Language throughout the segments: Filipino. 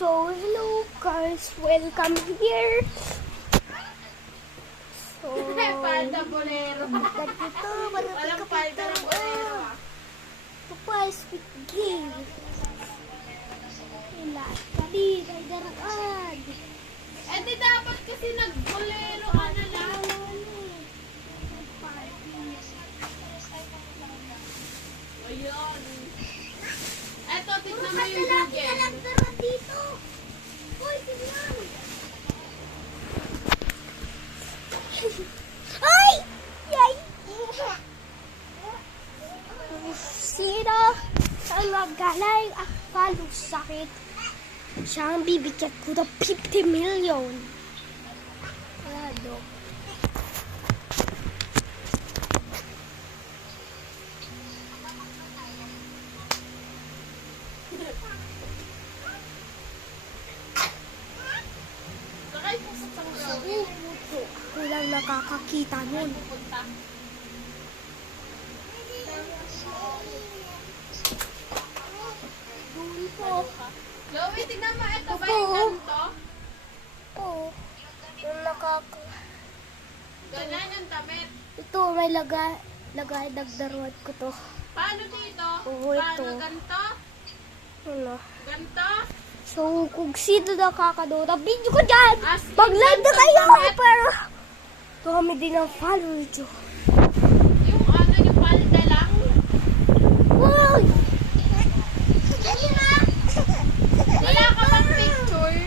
So, hello guys, welcome here. So, Palda bolero. dito, Walang palda ng bolero. Ito pa, speak game. Kali, daraan. Eh di dapat kasi nag-bolero ka na lang. Ayun. Eto, tignan mo yung Google. Dito. Uy, tignan. Ay! Yay! Sino ang nagalay akalo sakit? Siya ang bibigyan ko ng 50 million. Wala, Dok. Sakay po sa tanggaw. Ako lang nakakakita nun. Pupunta. Doon po. Chloe, tignan mo. Ito ba Opo. yung ganito? Oo. Yung nakaka... Ganyan yung damit. Ito, may lagay dagdaruan ko to. Paano dito? Oo, ito. Paano ganito? Ano? Ganito? So, kung sino nakakanood ng video ko dyan, As in, mag-like na ganito kayo! damit? Pero, ito kami din ang follower nyo. Yung ano, yung palda lang? Wow! Wala ka bang picture?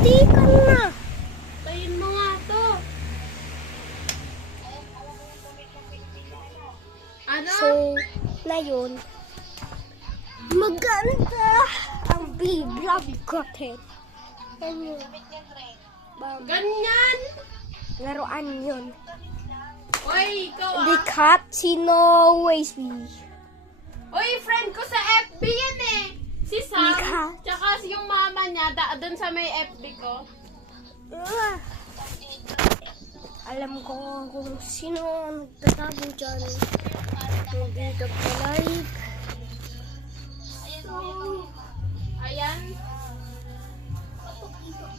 Di ka na. Tayin mo nga to. Ano? So, na yun, maganda ang vlog natin. Ano? Bam. Ganyan? Laruan yun. Oy, ikaw The ah. cat, sino always me. Oy, friend ko sa FB yan eh. Si Sam. Ika. Tsaka yung mama niya, doon sa may FB ko. Alam ko kung sino ang nagtatago dyan. Hindi nagpa-like. So, Ayan.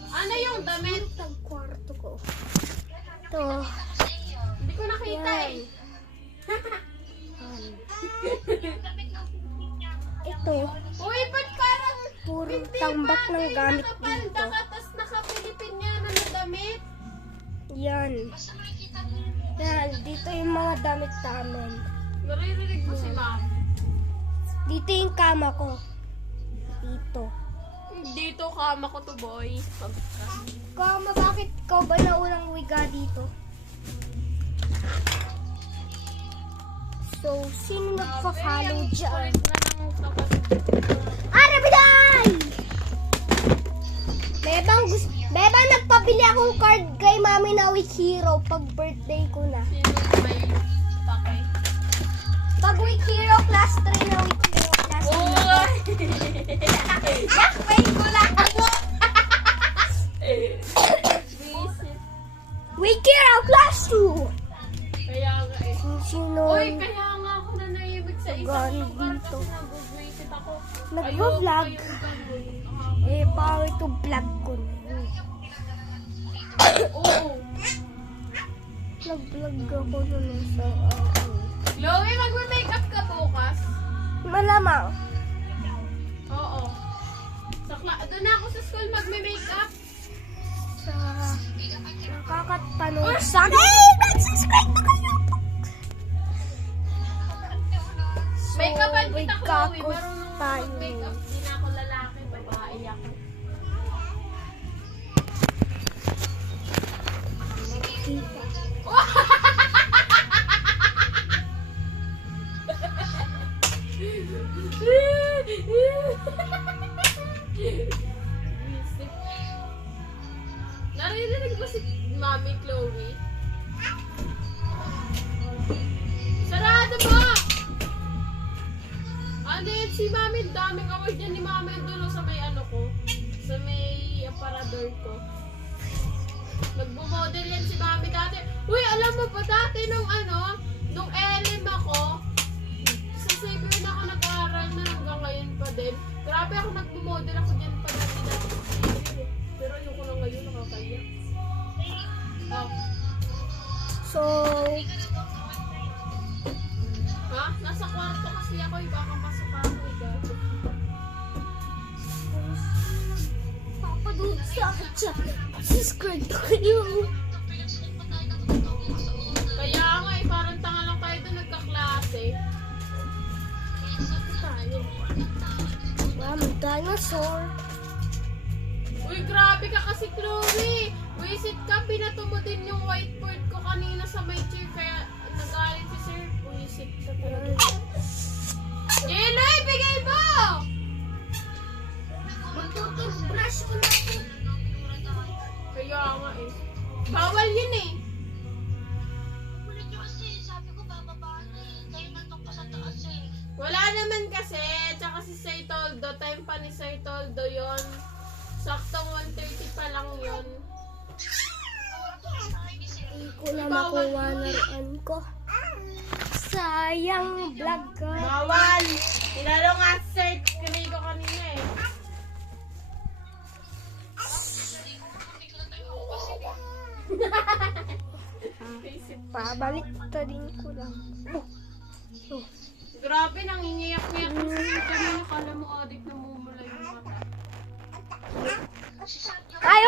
Ano yung damit? ang kwarto ko. Ito. Hindi ko nakita Yan. eh. Ito. Uy, ba't parang Puro hindi tambak bagay, ng gamit nakapalda dito. ka, tas naka-Pilipiniana na damit. Yan. Yan. Dito yung mga damit namin. Naririnig mo si ma'am. Dito yung kama ko. Dito. Dito kama ko to, boy. Kama, bakit ikaw ba naunang wiga dito? So, sino nagpa-follow dyan? Arabiday! Bebang nagpabili akong card kay Mami na with Hero pag birthday ko na. Sino may pakay? Pag with Hero class 3 na with Hero class 3. Uy! Yakpay ko lang ako! Visit. With Hero class 2! Kaya nga eh. Sino Uy, kaya nga ako na naibig sa isang lugar dito. kasi nag-visit ako. Nagvo-vlog. Ayoko yung ganun. Pangit yung vlog ko na yun. Oo. Nag-vlog ako na sa Chloe, magme-makeup ka bukas? Malamang. Oo. Doon na ako sa school magme-makeup. Sa nakakatanood sa akin. Hey! Nag-subscribe na kayo! Make-upan kita, Chloe. May Marunong tayo. mag-makeup. Hindi na ako lalaki, babae ako. Naririnig mo si Mami Chloe? Sarado mo! Ano yun si Mami? Daming award yan ni Mami doon sa may ano ko. Sa may aparador ko. Nagbo-model yan si Mami dati. Uy, alam mo pa dati nung ano, nung LM ako, sa Grabe ako nagmo-model ako dyan pa dati. Pero ayoko na ngayon, nakakaya. Oh. So, Ha? Nasa kwarto kasi ako, baka masok ako, gago. papadod sa akin siya. Subscribe kayo. Kaya nga parang tanga lang tayo doon nagkaklase. Tayo. Ma'am, dinosaur. Uy, grabe ka kasi, Chloe. Wisit ka, pinato mo din yung whiteboard ko kanina sa may chair, kaya nag-aalit si sir. Wisit ka talaga. Jelay, bigay mo! Magtutoothbrush ko na po. Kaya nga eh. Bawal yun eh. Wala naman kasi, tsaka si Sir Toldo, time pa ni Sir Toldo yon. Saktong 1:30 pa lang yon. Hindi ko na makuha na rin ko. Sayang vlog ka. Bawal! Tinalo nga si Sir Kirigo kanina eh. Pabalik ta din ko lang. Oh. Grabe, nangingiyak-ngiyak na si Sir kanina. Kala mo adik na mumula yung mata. Ayaw